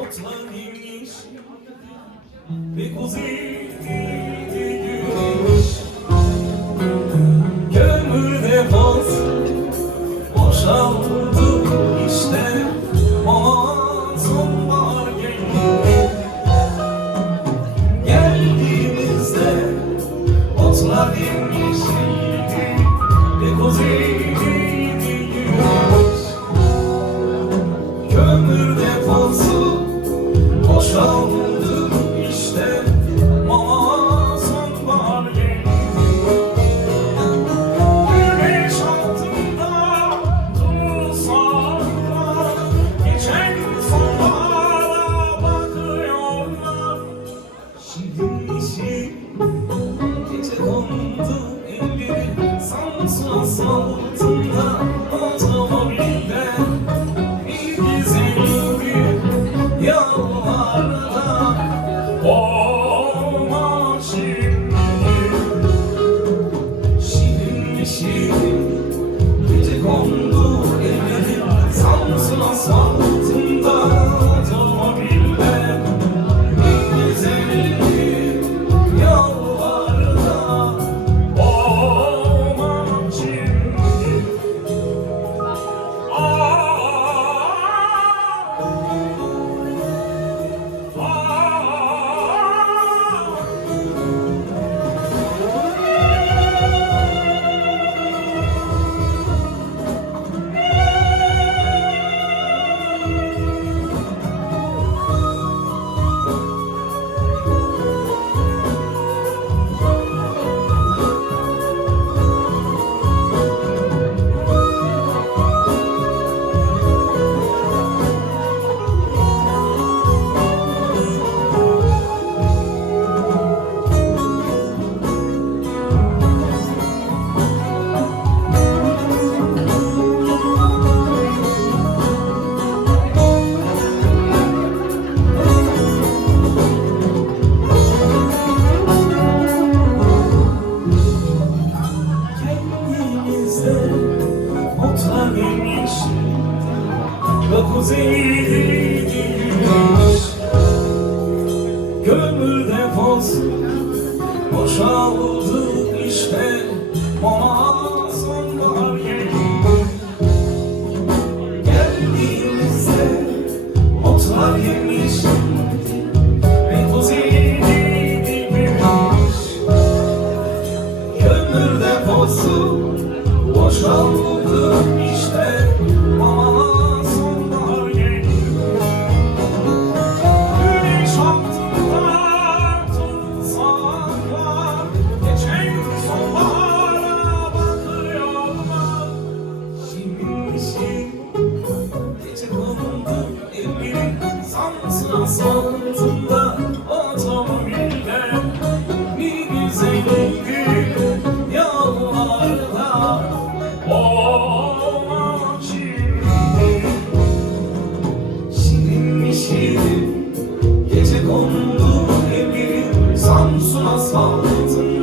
Otlar inmiş ve kuzeydi güneş. Kömür deposu boşaldı işte. Aman sonbahar geldi. Geldiğimizde otlar inmişti ve kuzeydi güneş. Kömür deposu boşaldı işte. Aman sonbahar geldi. Güneş altında dursanlar, geçen sonbahara bakıyorlar. Şimdi gece kondu elleri Samsun asfaltında. Otomobilde bir güzeldi yollarda. Olma şirin gece kondu elleri Samsun asfaltında. Otomobilde bir güzeldi yollarda. Olma şirin. Kendimizde otlar inmiş ve kuzeydi güneş. Kömür deposu boşaldı işte. Aman sonbahar geldi. Geldiğimizde otlar inmiş ve kuzeydi güneş. Kömür deposu boşaldı işte. Aman sonbahar geldi. Güneş altında dursanlar, geçen sonbahara bakıyorlar. Şimdi gece kondu ellerin Samsun asfaltında. Otomobilde bir güzeldi yollarda. Olma şirin gece kondu ellerin Samsun asfaltında.